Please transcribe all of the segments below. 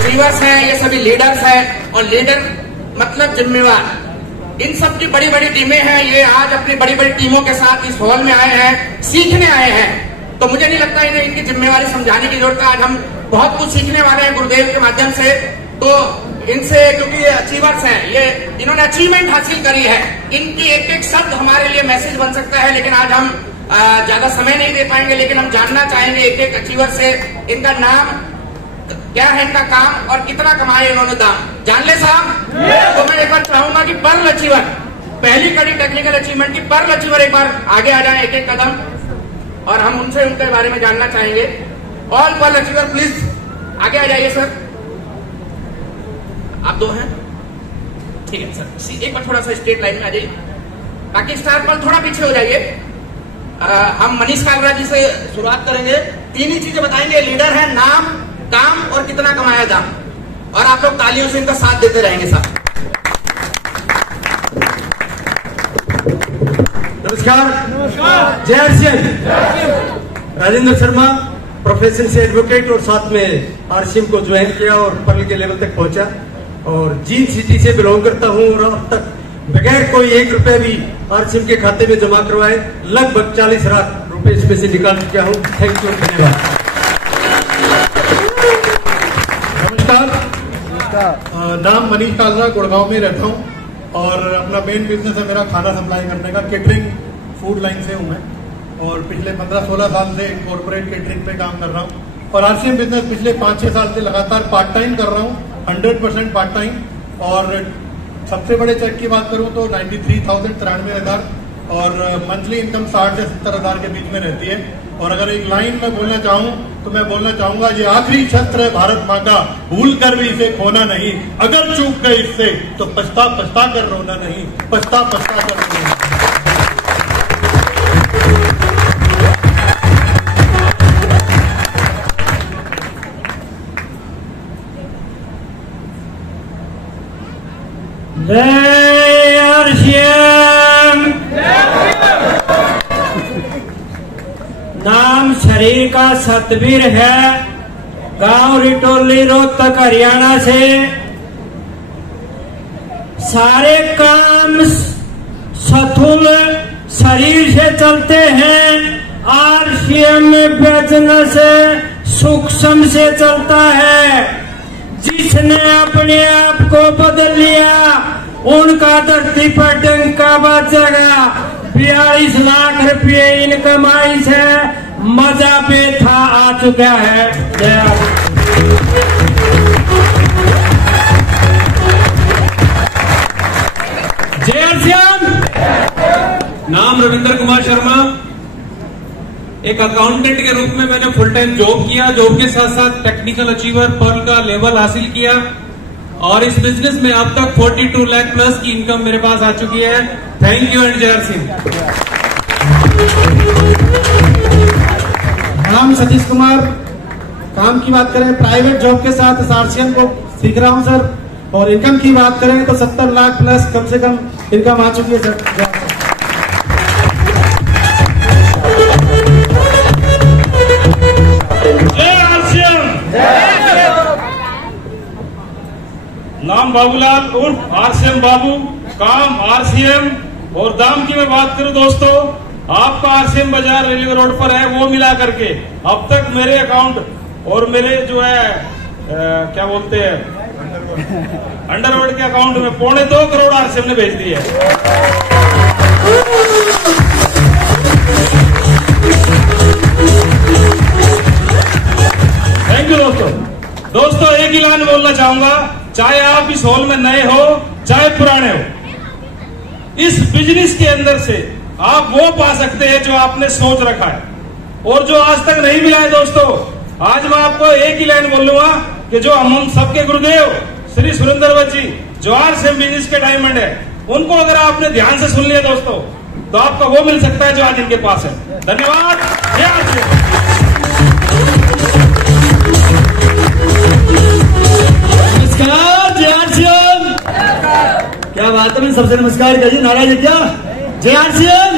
Achievers हैं, ये सभी लीडर्स हैं, और लीडर मतलब जिम्मेवार। इन सब की बड़ी बड़ी टीमें हैं, ये आज अपनी बड़ी बड़ी टीमों के साथ इस हॉल में आए हैं, सीखने आए हैं। तो मुझे नहीं लगता इन्हें इनकी जिम्मेवारी समझाने की जरूरत है। आज हम बहुत कुछ सीखने वाले हैं गुरुदेव के माध्यम से। तो इनसे, क्योंकि ये अचीवर्स हैं, ये इन्होंने अचीवमेंट हासिल करी है, इनकी एक एक शब्द हमारे लिए मैसेज बन सकता है। लेकिन आज हम ज्यादा समय नहीं दे पाएंगे, लेकिन हम जानना चाहेंगे एक एक अचीवर से इनका नाम क्या है, इनका काम, और कितना कमाए इन्होंने दाम। जान ले साहब। तो मैं एक बार चाहूंगा कि पर्ल अचीवर, पहली कड़ी टेक्निकल अचीवमेंट की पर्ल अचीवर एक बार आगे आ जाए एक एक कदम, और हम उनसे उनके बारे में जानना चाहेंगे। ऑल पर्ल अचीवर प्लीज आगे आ जाइए सर। आप दो हैं, ठीक है सर। एक बार थोड़ा सा स्ट्रेट लाइन में आ जाइए, बाकी स्टार पर्ल थोड़ा पीछे हो जाइए। हम मनीष कालरा जी से शुरुआत करेंगे। तीन ही चीजें बताएंगे, लीडर है, नाम, काम और कितना कमाया दाम, और आप लोग तालियों से इनका साथ देते रहेंगे साहब। नमस्कार। जय आरसीएम। राजेंद्र शर्मा प्रोफेशन से एडवोकेट, और साथ में आरसीएम को ज्वाइन किया और पर्ल के लेवल तक पहुंचा, और जींद सिटी से बिलोंग करता हूं, और अब तक बगैर कोई 1 रुपया भी आरसीएम के खाते में जमा करवाए लगभग 40 लाख रुपए इसमें से निकाल चुका हूं। थैंक यू, धन्यवाद। नमस्कार, नाम मनीष कालरा, गुड़गांव में रहता हूं, और अपना मेन बिजनेस है मेरा खाना सप्लाई करने का। केटरिंग फूड लाइन से हूं मैं, और पिछले 15-16 साल से कॉर्पोरेट केटरिंग पे काम कर रहा हूं, और आरसीएम बिजनेस पिछले 5-6 साल से लगातार पार्ट टाइम कर रहा हूं, 100% पार्ट टाइम। और सबसे बड़े चेक की बात करूं तो 93,000 और मंथली इनकम 60 से 70 हजार के बीच में रहती है। और अगर एक लाइन में बोलना चाहूं तो मैं बोलना चाहूंगा, ये आखिरी शस्त्र है भारत माँ का, भूल कर भी इसे खोना नहीं। अगर चूक गए इससे तो पछता पछता कर रोना नहीं, पछता पछता कर रोना नहीं। जय आरसीएम। नाम शरीर का सतवीर है, गांव रिटोली रोहतक हरियाणा से। सारे काम सथुल शरीर से चलते हैं, आरसीएम बिजनेस सूक्ष्म से चलता है। जिसने अपने आप को बदल लिया उनका धरती पर डंका बजेगा। 42 लाख रुपये इन कमाई से मजा बेथा आ चुका है। जय आरसीएम। नाम रविंद्र कुमार शर्मा, एक अकाउंटेंट के रूप में मैंने फुल टाइम जॉब किया। जॉब के साथ साथ टेक्निकल अचीवर पर्ल का लेवल हासिल किया, और इस बिजनेस में अब तक 42 लाख प्लस की इनकम मेरे पास आ चुकी है। थैंक यू एंड जय आरसीएम। नाम सतीश कुमार। काम की बात करें प्राइवेट जॉब के साथ आरसीएम को सीख रहा हूं सर, और इनकम की बात करें तो 70 लाख प्लस कम से कम इनकम आ चुकी है सर। नाम बाबूलाल उर्फ आरसीएम बाबू, काम आरसीएम, और दाम की मैं बात करूं दोस्तों, आपका आरसीएम बाजार रेलवे रोड पर है, वो मिला करके अब तक मेरे अकाउंट और मेरे जो है क्या बोलते हैं अंडरवर्ल्ड के अकाउंट में 2.25 करोड़ आरसीएम ने भेज दी है। थैंक यू दोस्तों, एक ही लाइन बोलना चाहूंगा, चाहे आप इस हॉल में नए हो चाहे पुराने हो, इस बिजनेस के अंदर से आप वो पा सकते हैं जो आपने सोच रखा है और जो आज तक नहीं मिला है। दोस्तों आज मैं आपको एक ही लाइन बोलूंगा कि जो हम सबके गुरुदेव श्री सुरेंद्र जी जो आरसीएम बिजनेस के डायमंड है, उनको अगर आपने ध्यान से सुन लिया दोस्तों तो आपका वो मिल सकता है जो आज इनके पास है। धन्यवाद। जय आरसीएम। नमस्कार, जय आरसीएम। क्या बात है, मैं सबसे नमस्कार करिए, नाराज क्या। जय आरसीएम।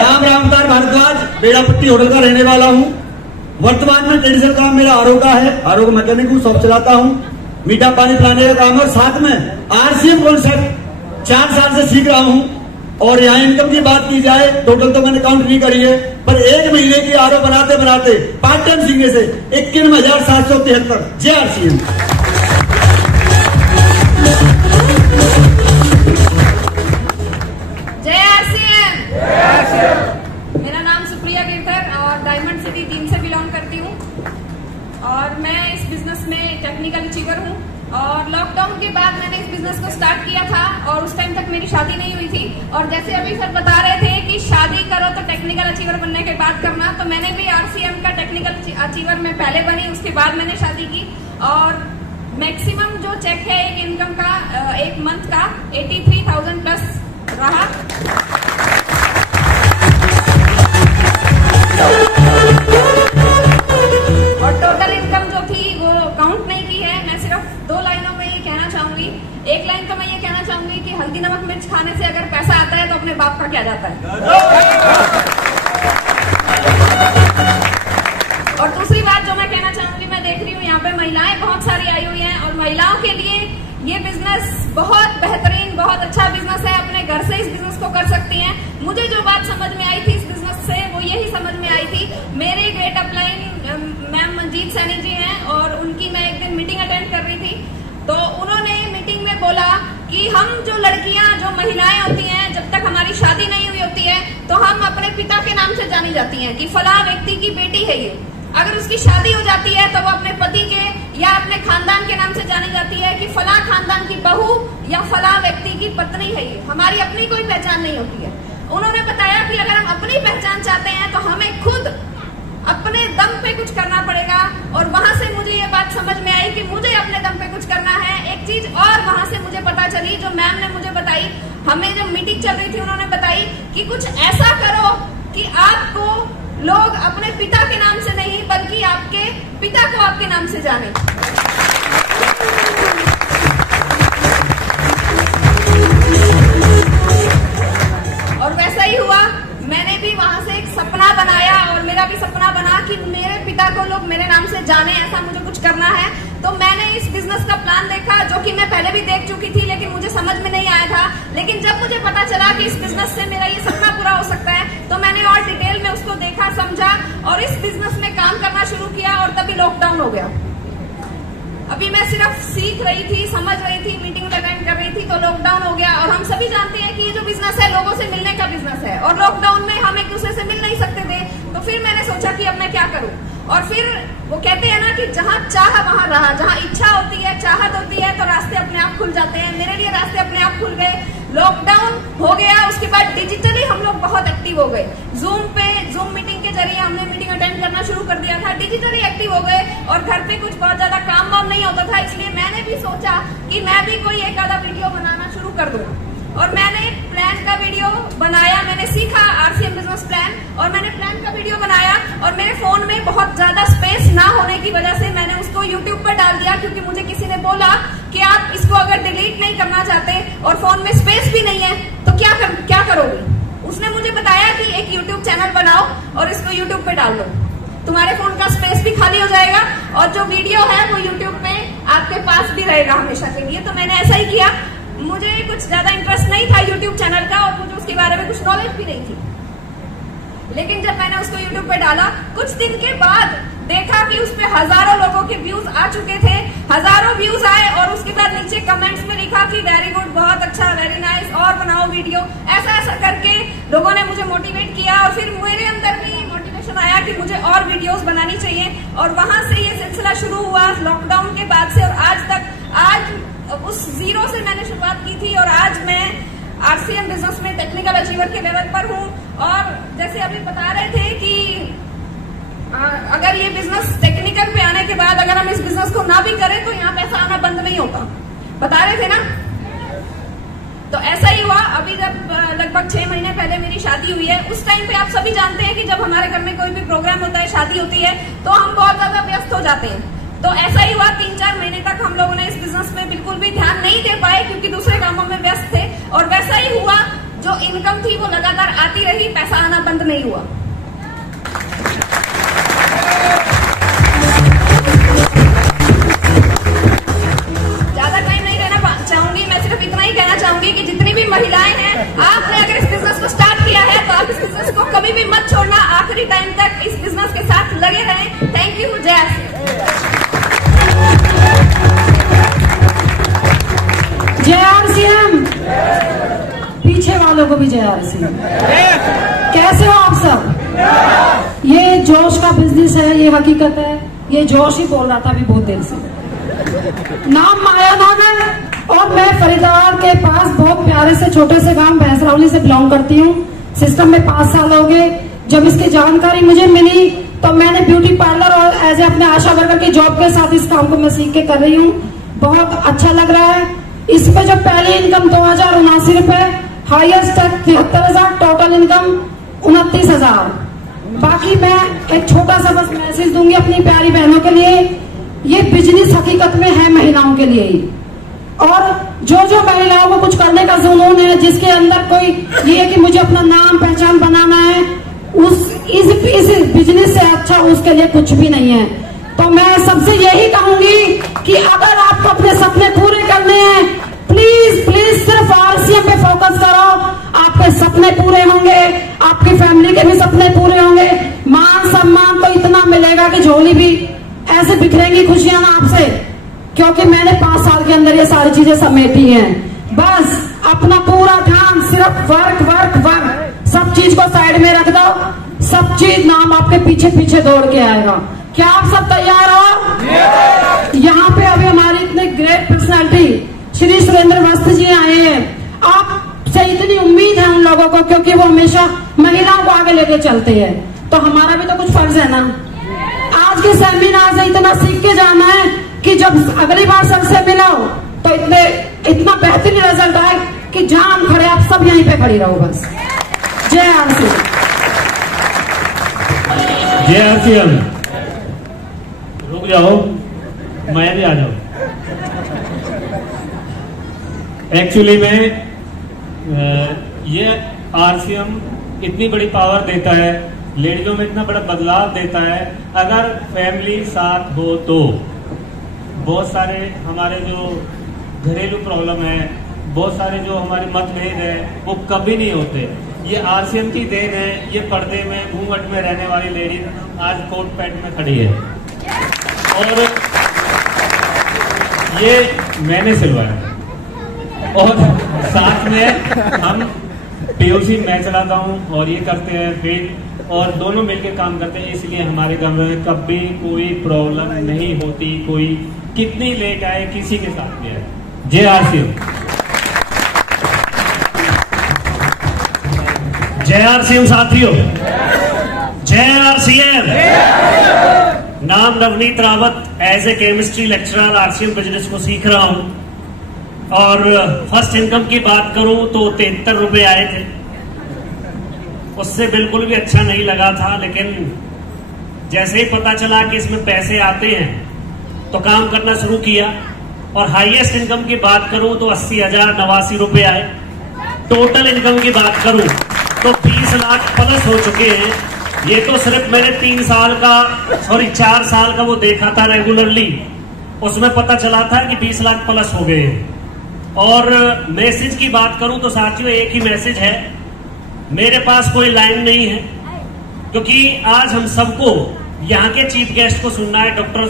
नाम रामदार भारद्वाज, बेड़ापट्टी होटल का रहने वाला हूँ वर्तमान में ट्रेडिशनल काम मेरा आरओ का है, आरओ का मैकेनिक हूँ, शॉप चलाता हूँ, मीठा पानी पिलाने का काम है। साथ में आरसीएम कॉन्सेप्ट 4 साल से सीख रहा हूँ। और यहाँ इनकम की बात की जाए, टोटल तो मैंने काउंट नहीं करी है, पर 1 महीने की आरओ बनाते बनाते पार्ट टाइम सीखने से 51,773 जय आरसीएम। जय आरसीएम। मेरा नाम सुप्रिया गिरधर और डायमंड सिटी टीम से बिलोंग करती हूँ और मैं इस बिजनेस में टेक्निकल अचीवर हूँ। और लॉकडाउन के बाद मैंने इस बिजनेस को स्टार्ट किया था और उस टाइम तक मेरी शादी नहीं हुई थी। और जैसे अभी सर बता रहे थे कि शादी करो तो टेक्निकल अचीवर बनने के बाद करना, तो मैंने भी आरसीएम का टेक्निकल अचीवर में पहले बनी, उसके बाद मैंने शादी की। और मैक्सिमम जो चेक है एक इनकम का, एक मंथ का 83,000 प्लस रहा। और टोटल इनकम जो थी वो काउंट नहीं की है। मैं सिर्फ 2 लाइनों में ये कहना चाहूंगी। एक लाइन तो मैं ये कहना चाहूंगी कि हल्दी नमक मिर्च खाने से अगर पैसा आता है तो अपने बाप का क्या जाता है। और दूसरी बात जो मैं कहना चाहूंगी, मैं देख रही हूँ यहाँ पे महिलाएं बहुत सारी आई हुई हैं और महिलाओं के लिए ये बिजनेस बहुत बेहतरीन, बहुत अच्छा बिजनेस है। अपने घर से इस बिजनेस को कर सकती हैं। मुझे जो बात समझ में आई थी इस बिजनेस से वो यही समझ में आई थी। मेरे great upline ma'am Manjeet Saini ji हैं और उनकी मैं एक दिन मीटिंग अटेंड कर रही थी, तो उन्होंने मीटिंग में बोला कि हम जो लड़कियां, जो महिलाएं होती हैं, जब तक हमारी शादी नहीं हुई होती है तो हम अपने पिता के नाम से जानी जाती हैं कि फला व्यक्ति की बेटी है ये। अगर उसकी शादी हो जाती है तो वो अपने पति के या अपने खानदान के नाम से जानी जाती है कि फला खानदान की बहू या फला व्यक्ति की पत्नी है ये। हमारी अपनी कोई पहचान नहीं होती है। उन्होंने बताया कि अगर हम अपनी पहचान चाहते हैं तो हमें खुद अपने दम पे कुछ करना पड़ेगा। और वहां से मुझे ये बात समझ में आई कि मुझे अपने दम पे कुछ करना है। एक चीज और वहां से मुझे पता चली, जो मैम ने मुझे बताई, हमें जब मीटिंग चल रही थी उन्होंने बताई कि कुछ ऐसा करो कि आपको लोग अपने पिता के नाम से नहीं बल्कि आपके पिता को आपके नाम से जाने। और वैसा ही हुआ। मैंने भी वहां से एक सपना बनाया और मेरा भी सपना बना कि मेरे पिता को लोग मेरे नाम से जाने, ऐसा मुझे कुछ करना है। तो मैंने इस बिजनेस का प्लान देखा, जो कि मैं पहले भी देख चुकी थी लेकिन मुझे समझ में नहीं आया था। लेकिन जब मुझे पता चला कि इस बिजनेस से मेरा ये सपना पूरा हो सकता है तो मैंने और डिटेल में उसको देखा, समझा और इस बिजनेस में काम करना शुरू किया। और तभी लॉकडाउन हो गया। अभी मैं सिर्फ सीख रही थी, समझ रही थी, मीटिंग अटेंड कर रही थी तो लॉकडाउन हो गया। और हम सभी जानते हैं कि ये जो बिजनेस है लोगों से मिलने का बिजनेस है और लॉकडाउन में हम एक दूसरे से मिल नहीं सकते थे। तो फिर मैंने सोचा कि अब मैं क्या करूं। और फिर वो कहते हैं ना कि जहाँ चाह वहां रहा, जहाँ इच्छा होती है, चाहत होती है तो रास्ते अपने आप खुल जाते हैं। मेरे लिए रास्ते अपने आप खुल गए। लॉकडाउन हो गया, उसके बाद डिजिटली हम लोग बहुत एक्टिव हो गए। जूम मीटिंग के जरिए हमने मीटिंग अटेंड करना शुरू कर दिया था, डिजिटली एक्टिव हो गए। और घर पे कुछ बहुत ज्यादा काम वाम नहीं होता था, इसलिए मैंने भी सोचा कि मैं भी कोई एक आधा वीडियो बनाना शुरू कर दूं। और मैंने प्लान का वीडियो बनाया, मैंने सीखा आरसीएम बिजनेस प्लान और मैंने प्लान का वीडियो बनाया। और मेरे फोन में बहुत ज्यादा स्पेस ना होने की वजह से मैंने उसको यूट्यूब पर डाल दिया, क्योंकि मुझे किसी ने बोला कि आप इसको अगर डिलीट नहीं करना चाहते और फोन में स्पेस भी नहीं है तो क्या करोगे। उसने मुझे बताया कि एक यूट्यूब चैनल बनाओ और इसको यूट्यूब पे डाल दो, तुम्हारे फोन का स्पेस भी खाली हो जाएगा और जो वीडियो है वो यूट्यूब पे आपके पास भी रहेगा हमेशा के लिए। तो मैंने ऐसा ही किया। मुझे कुछ ज्यादा इंटरेस्ट नहीं था यूट्यूब चैनल का और मुझे उसके बारे में कुछ नॉलेज भी नहीं थी। लेकिन जब मैंने उसको यूट्यूब पे डाला, कुछ दिन के बाद देखा कि उस पे हजारों लोगों के व्यूज आ चुके थे। हजारों व्यूज आए और उसके बाद नीचे कमेंट्स में लिखा कि वेरी गुड, बहुत अच्छा, वेरी नाइस, और बनाओ वीडियो। ऐसा ऐसा करके लोगों ने मुझे मोटिवेट किया और फिर मेरे अंदर भी मोटिवेशन आया कि मुझे और वीडियोस बनानी चाहिए। और वहां से ये सिलसिला शुरू हुआ लॉकडाउन के बाद से और आज तक। आज उस जीरो से मैंने शुरुआत की थी और आज मैं आरसीएम बिजनेस में टेक्निकल अचीवर के लेवल पर हूँ। और जैसे अभी बता रहे थे कि अगर ये बिजनेस टेक्निकल पे आने के बाद अगर हम इस बिजनेस को ना भी करें तो यहाँ पैसा आना बंद नहीं होता, बता रहे थे ना। तो ऐसा ही हुआ। अभी जब लगभग 6 महीने पहले मेरी शादी हुई है, उस टाइम पे आप सभी जानते हैं कि जब हमारे घर में कोई भी प्रोग्राम होता है, शादी होती है, तो हम बहुत ज्यादा व्यस्त हो जाते हैं। तो ऐसा ही हुआ, 3-4 महीने तक हम लोगों ने इस बिजनेस में बिल्कुल भी ध्यान नहीं दे पाए क्योंकि दूसरे कामों में व्यस्त थे। और वैसा ही हुआ, जो इनकम थी वो लगातार आती रही, पैसा आना बंद नहीं हुआ। को भी जय आरसीएम। कैसे हो आप सब? ये जोश का बिजनेस है, ये हकीकत है। ये जोश ही बोल रहा था अभी बहुत देर से। नाम माया नाम है और मैं फरीदाबाद के पास बहुत प्यारे से छोटे से गांव भैंसरावली से बिलोंग करती हूँ। सिस्टम में 5 साल हो गए। जब इसकी जानकारी मुझे मिली तो मैंने ब्यूटी पार्लर और एज ए अपने आशा वर्कर की जॉब के साथ इस काम को मैं सीख के कर रही हूँ। बहुत अच्छा लग रहा है। इस पे जो पहली इनकम 2079 रुपए, हाईएस्ट तक 73,000, टोटल इनकम 29,000। बाकी मैं एक छोटा सा बस मैसेज दूंगी अपनी प्यारी बहनों के लिए। ये बिजनेस हकीकत में है महिलाओं के लिए ही, और जो महिलाओं को कुछ करने का जुनून है, जिसके अंदर कोई ये है कि मुझे अपना नाम पहचान बनाना है, इस बिजनेस से अच्छा उसके लिए कुछ भी नहीं है। तो मैं सबसे यही कहूंगी कि अगर आपको अपने सपने पूरे करने हैं, प्लीज सिर्फ आरसीएम पे फोकस करो। आपके सपने पूरे होंगे, आपकी फैमिली के भी सपने पूरे होंगे। मान सम्मान तो इतना मिलेगा कि झोली भी ऐसे बिखरेंगी खुशियां ना आपसे, क्योंकि मैंने 5 साल के अंदर ये सारी चीजें समेटी हैं। बस अपना पूरा ध्यान सिर्फ वर्क वर्क वर्क, सब चीज को साइड में रख दो, सब चीज नाम आपके पीछे पीछे दौड़ के आएगा। क्या आप सब तैयार हो? यहाँ पे अभी हमारी इतने ग्रेट पर्सनालिटी श्री सुरेंद्र वस्त जी आए हैं। आपसे इतनी उम्मीद है उन लोगों को, क्योंकि वो हमेशा महिलाओं को आगे लेके चलते हैं। तो हमारा भी तो कुछ फर्ज है ना। आज के सेमिनार से इतना सीख के जाना है कि जब अगली बार सबसे मिलो तो इतना बेहतरीन रिजल्ट आए कि जहां हम खड़े आप सब यहीं पे खड़ी रहो। बस जय आरसीएम। जय आरसीएम। रुक जाओ, मैं भी आ जाऊं। एक्चुअली में ये आरसीएम इतनी बड़ी पावर देता है, लेडीजों में इतना बड़ा बदलाव देता है अगर फैमिली साथ हो तो। बहुत सारे हमारे जो घरेलू प्रॉब्लम है, बहुत सारे जो हमारे मतभेद है, वो कभी नहीं होते। ये आरसीएम की देन है। ये पर्दे में घूंघट में रहने वाली लेडी आज कोट पैंट में खड़ी है, और ये मैंने सिलवाया। और साथ में हम पीओसी मैं चलाता हूँ और ये करते हैं फील्ड, और दोनों मिलकर काम करते हैं। इसलिए हमारे गांव में कभी कोई प्रॉब्लम नहीं होती। कोई कितनी लेट आए किसी के साथ भी है। जय आरसीएम। जय आरसीएम साथियों, जय आरसीएम। नाम Navneet Rawat, as a chemistry lecturer RCM business को सीख रहा हूं। और फर्स्ट इनकम की बात करूं तो 73 रुपए आए थे। उससे बिल्कुल भी अच्छा नहीं लगा था, लेकिन जैसे ही पता चला कि इसमें पैसे आते हैं तो काम करना शुरू किया। और हाईएस्ट इनकम की बात करूं तो 80,089 रुपए आए। टोटल इनकम की बात करूं तो 20 लाख प्लस हो चुके हैं। ये तो सिर्फ मैंने 4 साल का वो देखा था रेगुलरली, उसमें पता चला था कि 20 लाख प्लस हो गए हैं। और मैसेज की बात करूं तो साथियों एक ही मैसेज है, मेरे पास कोई लाइन नहीं है, क्योंकि आज हम सबको यहाँ के चीफ गेस्ट को सुनना है, डॉक्टर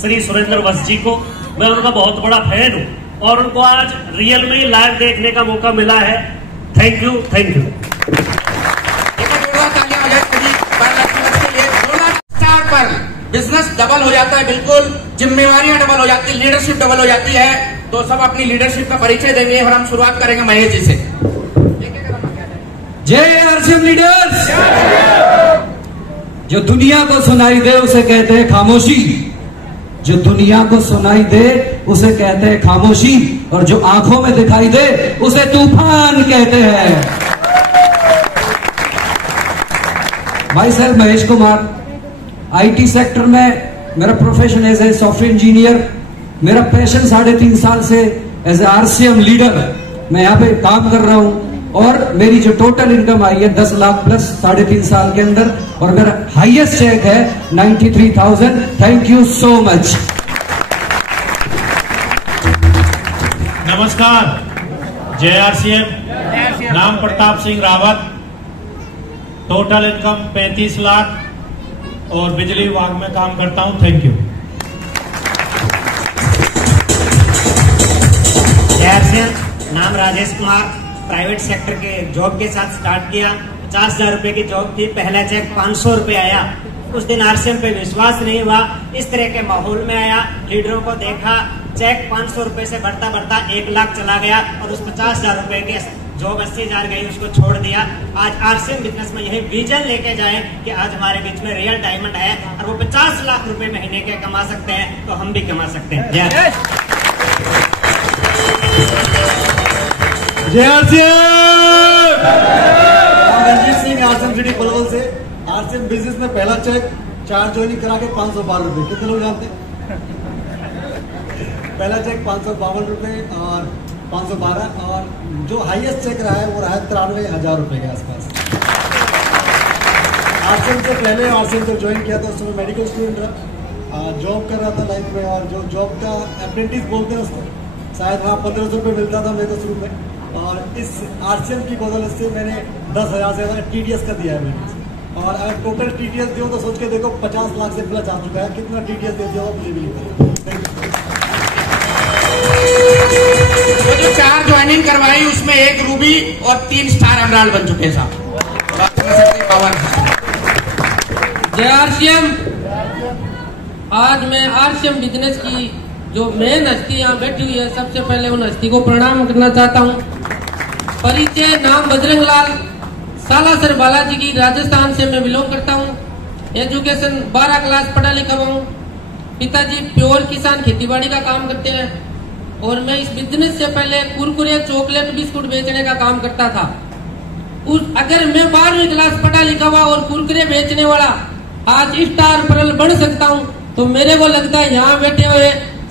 श्री सुरेंद्र वस्त जी को। मैं उनका बहुत बड़ा फैन हूं और उनको आज रियल में लाइव देखने का मौका मिला है। Thank you, thank you. Business double हो जाता है, बिल्कुल जिम्मेवारियां डबल हो जाती है, लीडरशिप डबल हो जाती है। तो सब अपनी लीडरशिप का परिचय देंगे और हम शुरुआत करेंगे महेश जी से। जय आरसीएम लीडर्स। जो दुनिया को सुनाई दे उसे कहते हैं खामोशी, जो दुनिया को सुनाई दे उसे कहते हैं खामोशी, और जो आंखों में दिखाई दे उसे तूफान कहते हैं। भाई साहब महेश कुमार, आईटी सेक्टर में मेरा profession as a software engineer, मेरा पैशन 3.5 साल से एज ए आरसीएम लीडर मैं यहाँ पे काम कर रहा हूँ। और मेरी जो टोटल इनकम आई है 10 लाख प्लस 3.5 साल के अंदर, और मेरा हाईएस्ट चेक है 93,000। Thank you so much. नमस्कार, जय आरसीएम। नाम प्रताप सिंह रावत, टोटल इनकम 35 लाख और बिजली विभाग में काम करता हूं। Thank you. जय आरसीएम। नाम राजेश कुमार, प्राइवेट सेक्टर के जॉब के साथ स्टार्ट किया। 50,000 रुपए की जॉब थी, पहला चेक 500 रुपए आया। उस दिन आरसीएम पे विश्वास नहीं हुआ, इस तरह के माहौल में आया, लीडरों को देखा, चेक 500 रुपए से बढ़ता बढ़ता 1 लाख चला गया और उस 50,000 रुपए के जॉब 80,000 गई, उसको छोड़ दिया। आज आरसीएम बिजनेस में यही विजन लेके जाए कि आज हमारे बीच में रियल डायमंड है और वो 50 लाख रुपए महीने के कमा सकते हैं, तो हम भी कमा सकते हैं। जय RCM. Ranjeet Singh RCM city Palwal से। आरसीएम बिजनेस में पहला चेक 4 ज्वाइनिंग करा के 512 रुपए। कितने लोग जानते हैं? पहला चेक 552 रुपए और 512, और जो हाईएस्ट चेक रहा है वो रहा है 93,000 रुपए के आसपास। आरसीएम से पहले आरसीएम जब ज्वाइन किया था उस समय मेडिकल स्टूडेंट रहा, जॉब कर रहा था लाइफ में, और जो जॉब का अप्रेंटिस बोलते हैं उसको, शायद वहाँ 1500 रुपये मिलता था मेरे को शुरू में, और इस आरसीएम की बदौलत से मैंने 10,000 से ज़्यादा टीडीएस का दिया है मैंने। और अगर टोटल टीडीएस दियो तो सोच के देखो 50 लाख से प्लस आ चुका है। कितना टीडीएस दे दिया मुझे भी नहीं पता। वो जो 4 ज्वाइनिंग करवाई उसमें 1 रूबी और 3 स्टार एमराल्ड बन चुके हैं साहब। जय आरसीएम। आज मैं आरसीएम बिजनेस की जो मेन हस्ती यहाँ बैठी हुई है, सबसे पहले उन हस्ती को प्रणाम करना चाहता हूँ। परिचय, नाम बजरंग लाल, सालासर बालाजी की, राजस्थान से मैं बिलोंग करता हूँ। एजुकेशन 12 क्लास पढ़ा लिखा हुआ हूँ। पिताजी प्योर किसान खेतीबाड़ी का काम करते हैं और मैं इस बिजनेस से पहले कुरकुरे, चॉकलेट, बिस्कुट बेचने का काम करता था। अगर मैं 12वीं क्लास पढ़ा लिखा हुआ और कुरकुरे बेचने वाला आज स्टार परल बन सकता हूँ, तो मेरे को लगता है यहाँ बैठे हुए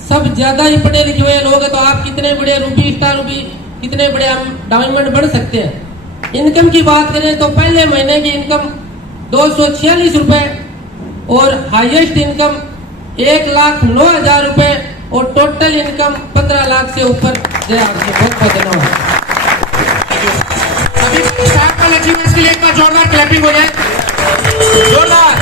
सब ज्यादा ही पढ़े लिखे हुए लोग हैं, तो आप कितने बड़े रूबी, स्टार रूबी, कितने बड़े हम डायमंड बन सकते हैं। इनकम की बात करें तो पहले महीने की इनकम 246 रुपए और हाईएस्ट इनकम 1,09,000 रुपए और टोटल इनकम 15 लाख से ऊपर। जय आपसे बहुत बहुत धन्यवाद। सभी स्टार अचीवर्स के लिए एक बार जोरदार क्लैपिंग हो जाए, जोरदार।